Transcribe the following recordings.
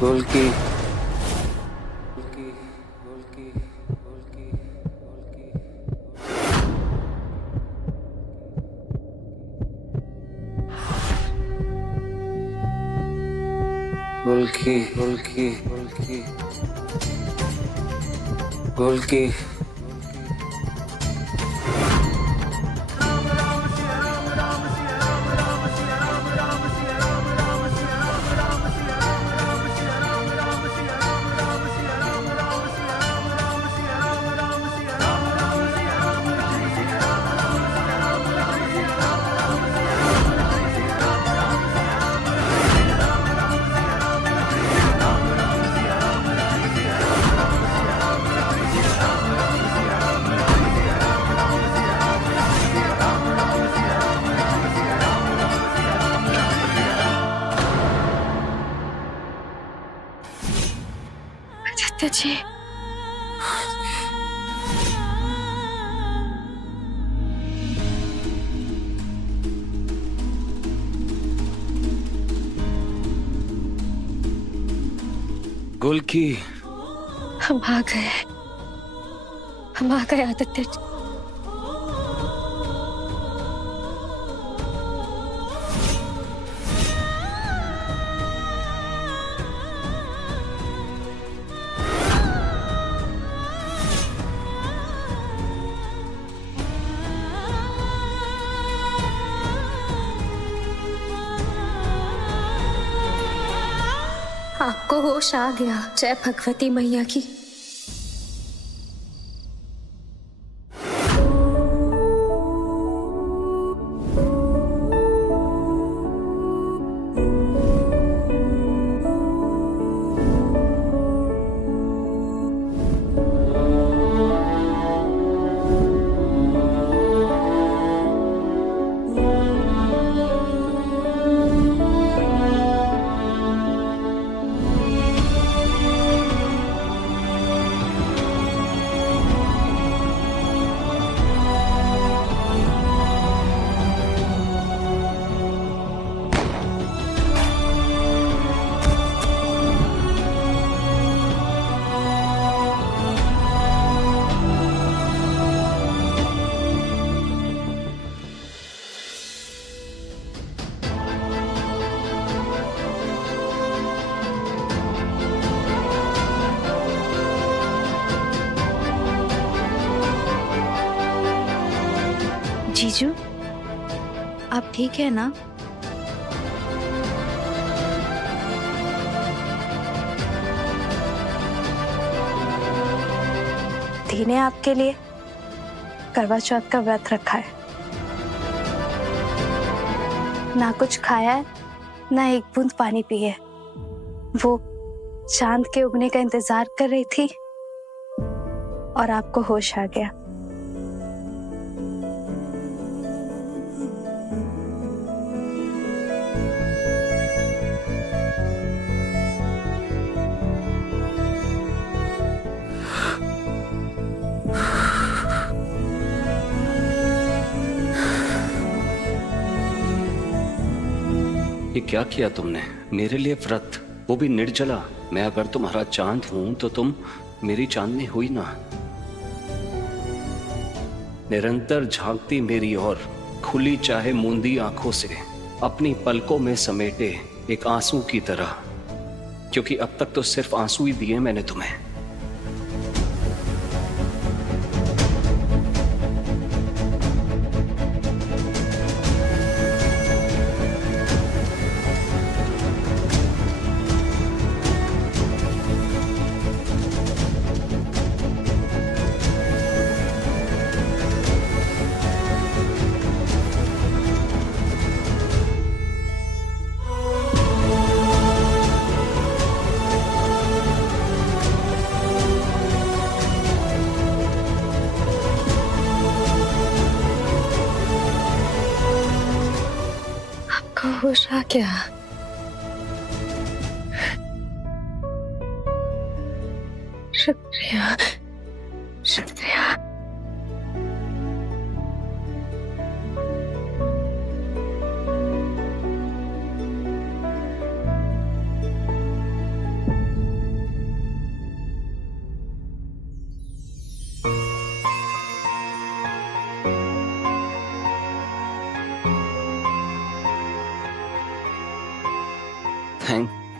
गोलकी गोलकी गोलकी गोलकी गोलकी आदित्य जी, गोलकी हम आ गए, हम आ गए आदित्य जी। आपको होश आ गया। जय भगवती मैया की। जीजू, आप ठीक है ना? धी ने आपके लिए करवा चौथ का व्रत रखा है। ना कुछ खाया है, ना एक बूंद पानी पी है। वो चांद के उगने का इंतजार कर रही थी और आपको होश आ गया। ये क्या किया तुमने? मेरे लिए व्रत, वो भी निर्जला। मैं अगर तुम्हारा चांद हूं तो तुम मेरी चांदनी हुई ना। निरंतर झांकती मेरी ओर, खुली चाहे मूंदी आंखों से, अपनी पलकों में समेटे एक आंसू की तरह, क्योंकि अब तक तो सिर्फ आंसू ही दिए मैंने तुम्हें। होश आ गया। शुक्रिया, शुक्रिया।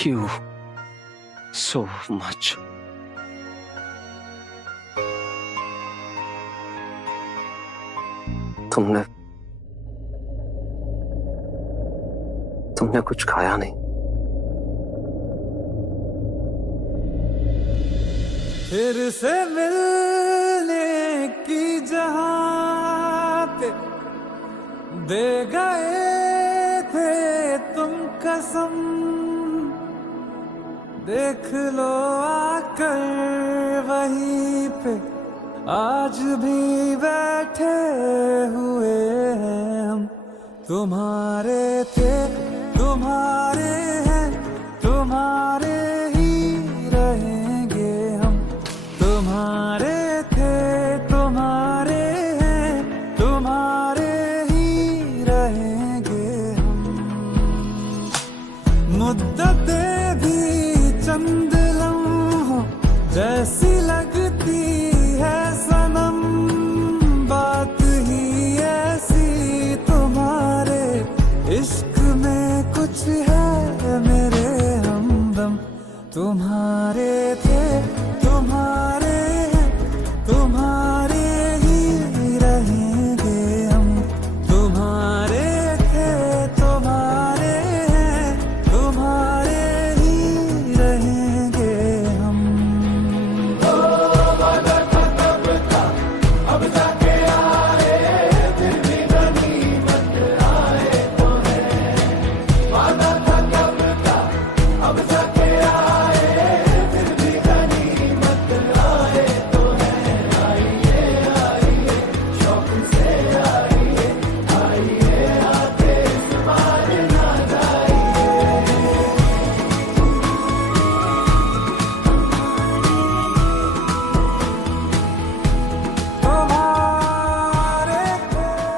you so much. तुमने कुछ खाया नहीं। फिर से मिलने की जहां पे दे गए थे तुम कसम, देख लो आकर वहीं पे आज भी बैठे हुए हैं हम। तुम्हारे थे तुम्हारे हैं, तुम्हारे ही रहेंगे हम। तुम्हारे थे तुम्हारे हैं, तुम्हारे ही रहेंगे हम। मुद्दतें भी चंद लम्हों जैसी लगती है सनम, बात ही ऐसी तुम्हारे इश्क में कुछ है मेरे हमदम। तुम्हारे थे तुम्हारे हैं, तुम्हारे ही रहेंगे हम। तुम्हारे थे तुम्हारे हैं, तुम्हारे ही रहेंगे हम।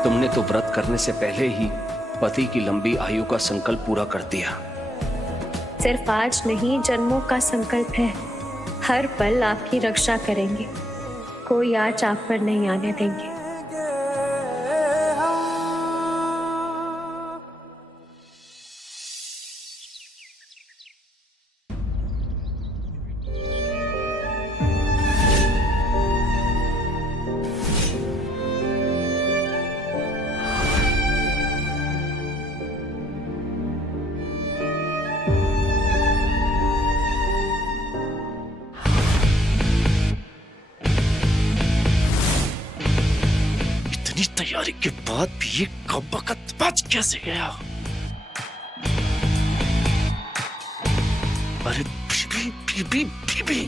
तुमने तो व्रत करने से पहले ही पति की लंबी आयु का संकल्प पूरा कर दिया। सिर्फ आज नहीं, जन्मों का संकल्प है। हर पल आपकी रक्षा करेंगे, कोई आँच आप पर नहीं आने देंगे। इतनी तैयारी के बाद भी ये कब वक्त बच कैसे गया? अरे बीबी,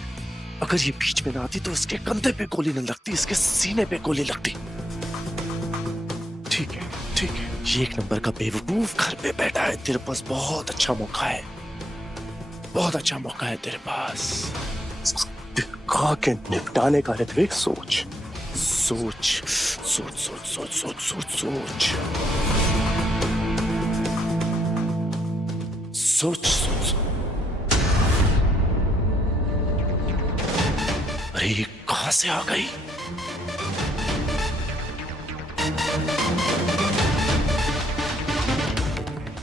अगर ये बीच में ना आती तो इसके कंधे पे गोली न लगती, इसके सीने पे गोली लगती। ठीक है, ये एक नंबर का बेवकूफ घर पे बैठा है। तेरे पास बहुत अच्छा मौका है, बहुत अच्छा मौका है तेरे पास। खा के निपटाने का ऋत्विक सोच सोच सोच सोच सोच सोच सोच सोच सोच सोच। अरे ये कहां से आ गई?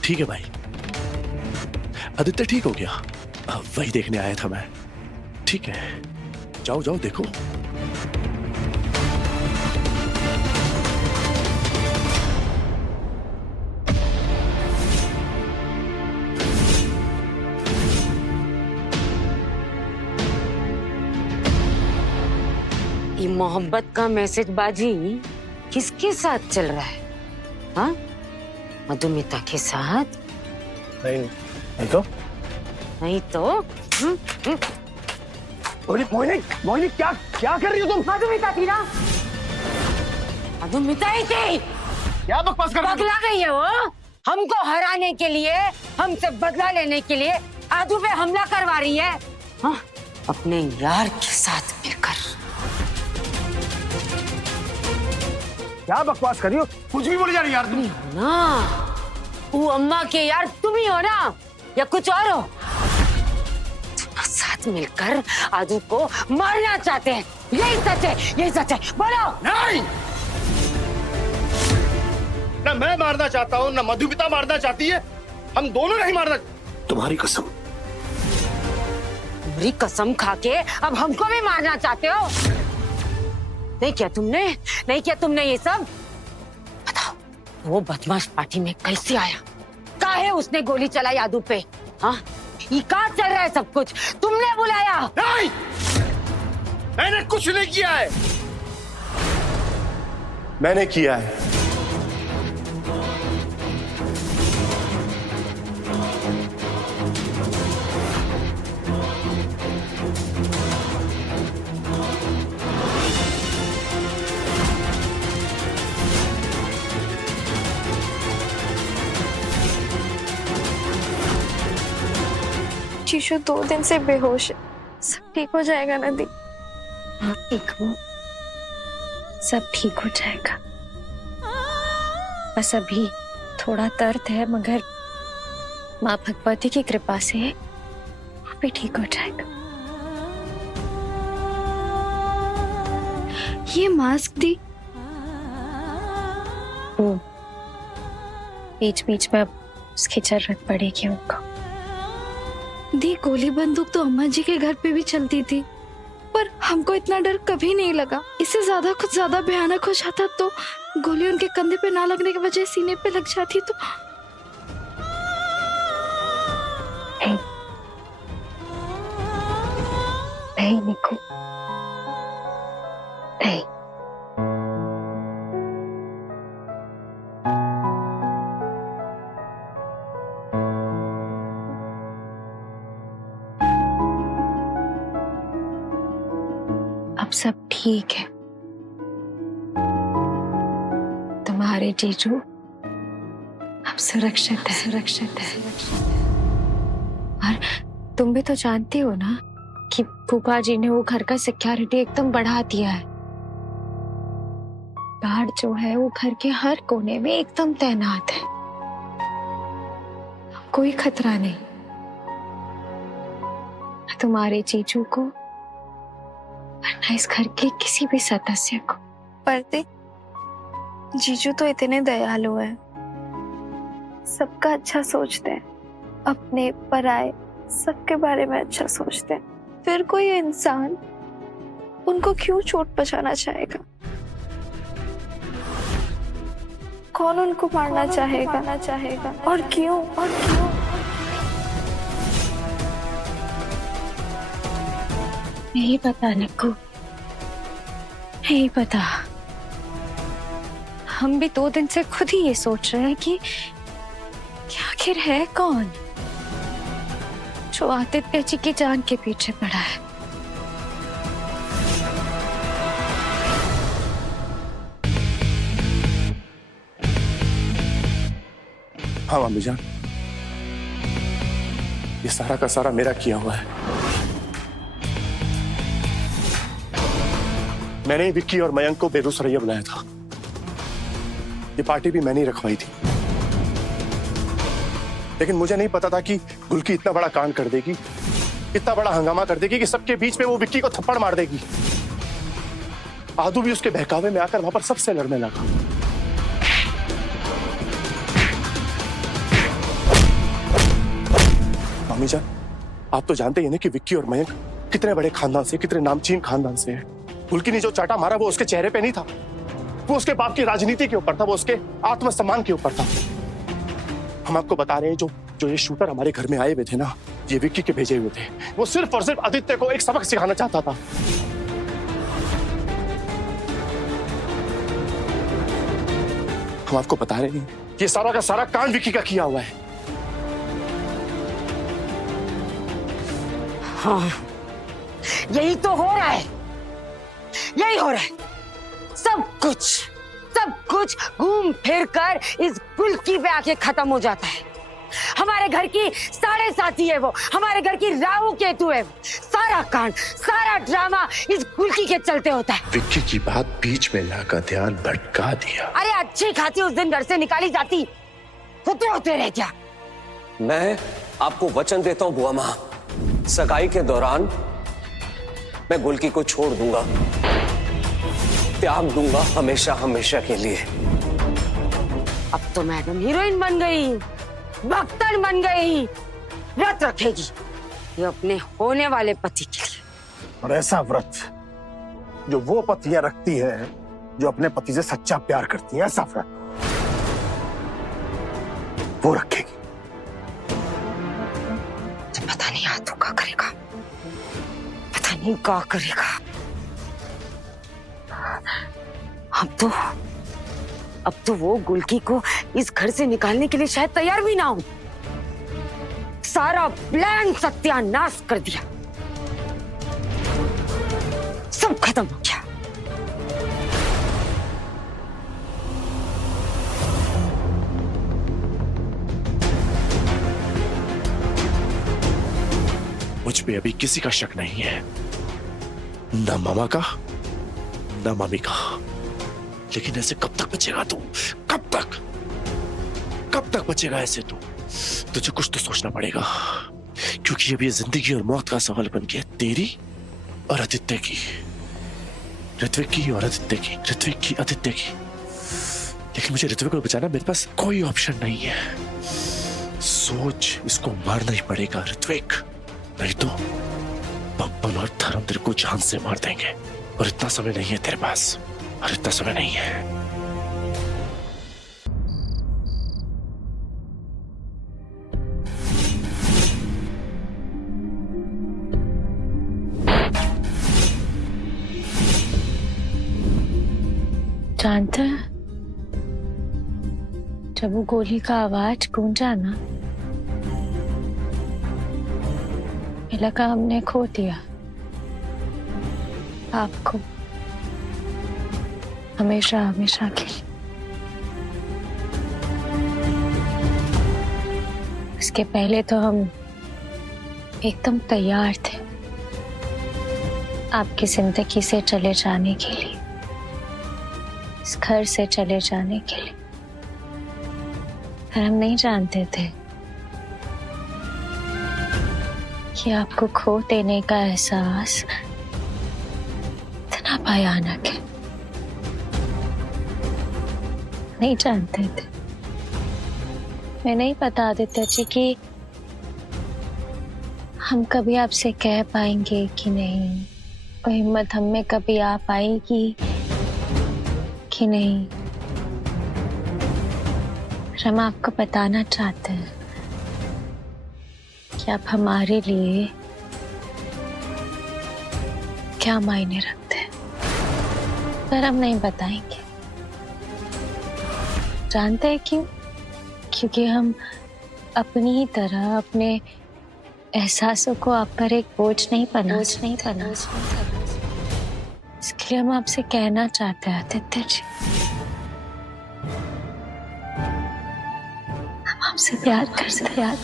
ठीक है भाई, आदित्य ठीक हो गया, वही देखने आया था मैं। ठीक है, जाओ जाओ देखो। ये मोहब्बत का मैसेज बाजी किसके साथ चल रहा है? हाँ, मधुमिता के साथ? नहीं तो? नहीं तो? मोहिनी क्या कर रही हो तुम? मधुमिता थी ना? मधुमिता ही थी। क्या बकवास कर रही हो? पगला गई है वो। हमको हराने के लिए, हमसे बदला लेने के लिए आदू पे हमला करवा रही है। हाँ, अपने यार के साथ मिलकर। क्या बकवास कर रही हो? कुछ भी बोली जा रही यार तुम। ना, वो अम्मा के यार तुम ही हो ना, या कुछ और हो? साथ मिलकर आदू को मारना चाहते हैं। यही सच है, यही सच है। बोलो। नहीं, ना मैं मारना चाहता हूँ, ना मधुमिता मारना चाहती है। हम दोनों नहीं मारना। तुम्हारी कसम, पूरी कसम खा के अब हमको भी मारना चाहते हो? नहीं किया तुमने, नहीं किया तुमने ये सब? बताओ, वो बदमाश पार्टी में कैसे आया? काहे उसने गोली चलाई यादू पे? हाँ, ये कहाँ चल रहा है सब कुछ? तुमने बुलाया? नहीं, मैंने कुछ नहीं किया है। मैंने किया है। जीशु 2 दिन से बेहोश है, सब ठीक हो जाएगा ना दी? हाँ ठीक हो, सब ठीक हो जाएगा। बस अभी थोड़ा दर्द है, मगर माँ भगवती की कृपा से वो भी ठीक हो जाएगा। ये मास्क दी, वो बीच बीच में अब उसकी जरूरत पड़ेगी उनको। दी गोली बंदूक तो अम्मा जी के घर पे भी चलती थी, पर हमको इतना डर कभी नहीं लगा। इससे ज्यादा कुछ ज्यादा भयानक हो जाता तो गोली उनके कंधे पे ना लगने की वजह सीने पे लग जाती तो। नहीं निकू, नहीं। अब सब ठीक है। तुम्हारे जीजू अब सुरक्षित है, सुरक्षित है। और तुम भी तो जानती हो ना कि फूफा जी ने वो घर का सिक्योरिटी एकदम बढ़ा दिया है। गार्ड जो है वो घर के हर कोने में एकदम तैनात है, कोई खतरा नहीं। तुम्हारे जीजू को वरना इस घर के किसी भी सदस्य को। पर जीजू तो इतने दयालु हैं, सबका अच्छा सोचते हैं, अपने पराए सबके बारे में अच्छा सोचते हैं। फिर कोई इंसान उनको क्यों चोट पहुंचाना चाहेगा? कौन उनको मारना चाहेगा? और क्यों? नहीं पता निक्कू, नहीं पता। हम भी 2 दिन से खुद ही ये सोच रहे हैं कि आखिर है कौन जो आदित्य जी की जान के पीछे पड़ा है। हाँ मामी जान, ये सारा का सारा मेरा किया हुआ है। मैंने ही विक्की और मयंक को बेगूसराय बुलाया था। ये पार्टी भी मैंने ही रखवाई थी, लेकिन मुझे नहीं पता था कि गुल्की इतना बड़ा कांड कर देगी, इतना बड़ा हंगामा कर देगी कि सबके बीच में वो विक्की को थप्पड़ मार देगी। आदू भी उसके बहकावे में आकर वहां पर सबसे लड़ने लगा। मामी जान, आप तो जानते ही हैं कि विक्की और मयंक कितने बड़े खानदान से, कितने नामचीन खानदान से हैं। गुल्की ने जो चाटा मारा वो उसके चेहरे पे नहीं था, वो उसके बाप की राजनीति के ऊपर था, वो उसके आत्मसम्मान के ऊपर था। हम आपको बता रहे हैं, जो ये शूटर हमारे घर में आए हुए थे ना, ये विक्की के भेजे हुए थे। वो सिर्फ और सिर्फ आदित्य को एक सबक सिखाना चाहता था। हम आपको बता रहे हैं, ये सारा का सारा कांड विक्की का किया हुआ है। हाँ, यही तो हो रहा है, यही हो रहा है। सब कुछ घूम फिर कर इस गुल्की पे आके खत्म हो जाता है। हमारे घर की साढ़े साथी है वो, हमारे घर की राहु केतु है। सारा कांड, सारा ड्रामा इस गुल्की के चलते होता है। विक्की की बात बीच में लाकर ध्यान भटका दिया। अरे अच्छी खाती उस दिन घर से निकाली जाती, होते रह क्या? मैं आपको वचन देता हूं बुआ माँ, सगाई के दौरान मैं गुल्की को छोड़ दूंगा, त्याग दूंगा हमेशा हमेशा के लिए। अब तो मैडम हीरोइन बन गई, भक्तन बन गई, व्रत रखेगी, ये अपने होने वाले पति के लिए। और ऐसा व्रत जो वो पतियां रखती है जो अपने पति से सच्चा प्यार करती है, ऐसा व्रत वो रखेगी। तो पता नहीं हाथों का करेगा, पता नहीं क्या करेगा। अब तो वो गुलकी को इस घर से निकालने के लिए शायद तैयार भी ना हो। सारा प्लान सत्यानाश कर दिया, सब खत्म हो गया। मुझ पे अभी किसी का शक नहीं है, ना मामा का ना मामी का। लेकिन ऐसे कब तक बचेगा तू? कब तक बचेगा ऐसे तू? तुझे कुछ तो सोचना पड़ेगा, क्योंकि अब ये जिंदगी और मौत का सवाल बन गया तेरी और आदित्य की, ऋत्विक की और आदित्य की, ऋत्विक की आदित्य की। लेकिन मुझे ऋत्विक को बचाना, मेरे पास कोई ऑप्शन नहीं है। सोच, इसको मारना ही पड़ेगा ऋत्विक, नहीं तो बब्बन और धर्म तेरे को जान से मार देंगे। और इतना समय नहीं है तेरे पास, और इतना समय नहीं है। जानते हैं, जब वो गोली का आवाज गूंजा ना, लगा हमने खो दिया आपको, हमेशा हमेशा के लिए। इसके पहले तो हम एकदम तैयार थे आपकी जिंदगी से चले जाने के लिए, इस घर से चले जाने के लिए। पर हम नहीं जानते थे कि आपको खो देने का एहसास इतना भयानक है। नहीं जानते थे। मैं नहीं बता आदित्य जी कि हम कभी आपसे कह पाएंगे कि नहीं, वो हिम्मत हम में कभी आ पाएगी कि नहीं। पर हम आपको बताना चाहते हैं कि आप हमारे लिए क्या मायने रखते हैं, पर हम नहीं बताएंगे। जानते हैं क्यों? क्योंकि हम अपनी ही तरह अपने एहसासों को आप पर एक बोझ नहीं बना। इसके लिए हम आपसे कहना चाहते हैं आदित्य जी, हम आपसे प्यार करते हैं।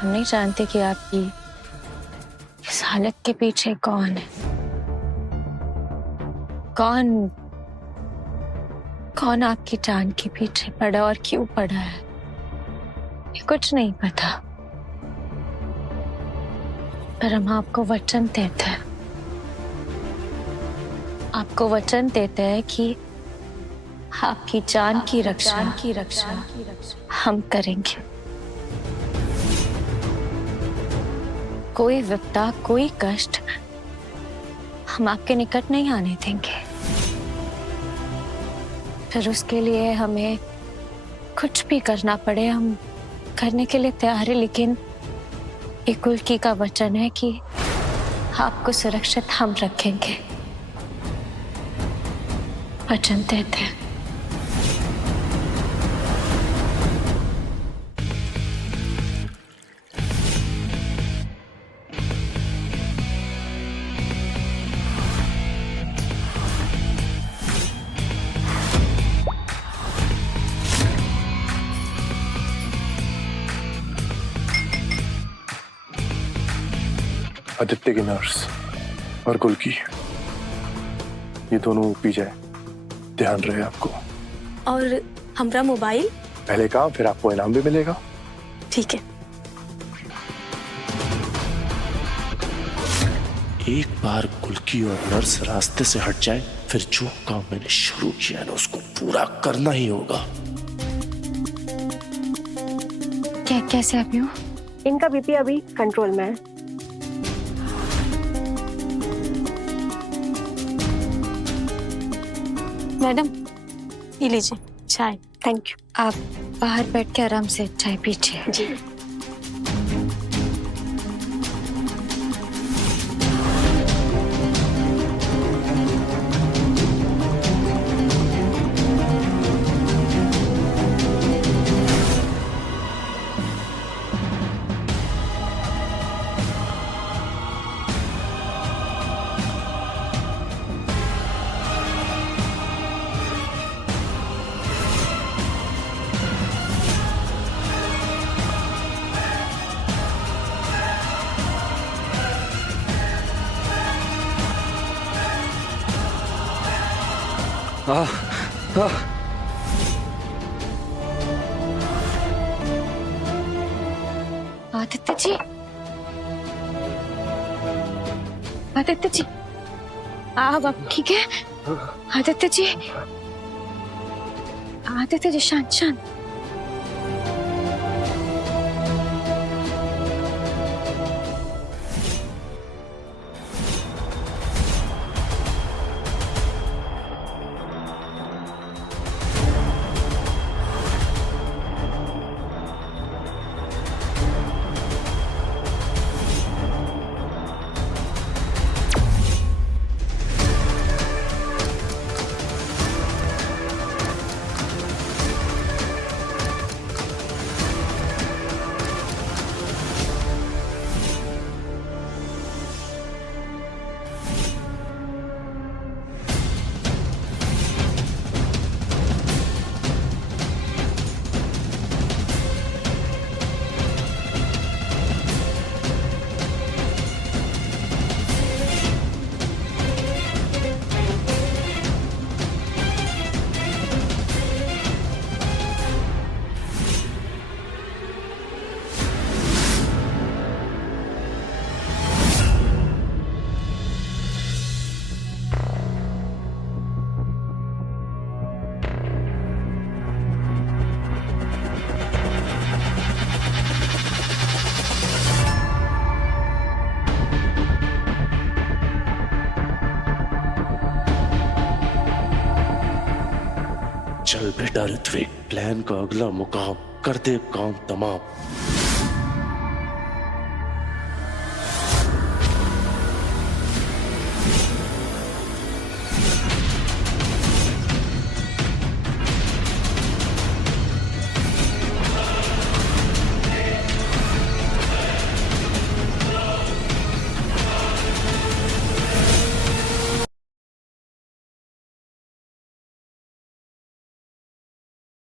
हम नहीं जानते कि आपकी इस हालत के पीछे कौन है, कौन आपकी जान के पीछे पड़ा और क्यों पड़ा है, ये कुछ नहीं पता। पर हम आपको वचन देते हैं कि आपकी जान की रक्षा हम करेंगे। कोई विपदा, कोई कष्ट हम आपके निकट नहीं आने देंगे। फिर उसके लिए हमें कुछ भी करना पड़े, हम करने के लिए तैयार है। लेकिन एक गुलकी का वचन है कि आपको सुरक्षित हम रखेंगे। वचन देते हैं। आदित्य की नर्स और गुलकी, ये दोनों पी जाए, ध्यान रहे आपको। और हमारा मोबाइल? पहले काम, फिर आपको इनाम भी मिलेगा। ठीक है। एक बार गुल्की और नर्स रास्ते से हट जाए, फिर जो काम मैंने शुरू किया है ना उसको पूरा करना ही होगा। कैसे अभी हो? इनका बीपी अभी कंट्रोल में है। मैडम ये लीजिए चाय। Thank you. आप बाहर बैठ के आराम से चाय पीजिए। जी। आदित्य जी, आदित्य जी, आप ठीक है? आदित्य जी, आदित्य जी, शांत शांत। चल बेटा ऋत्विक, प्लान का अगला मुकाम कर दे काम तमाम।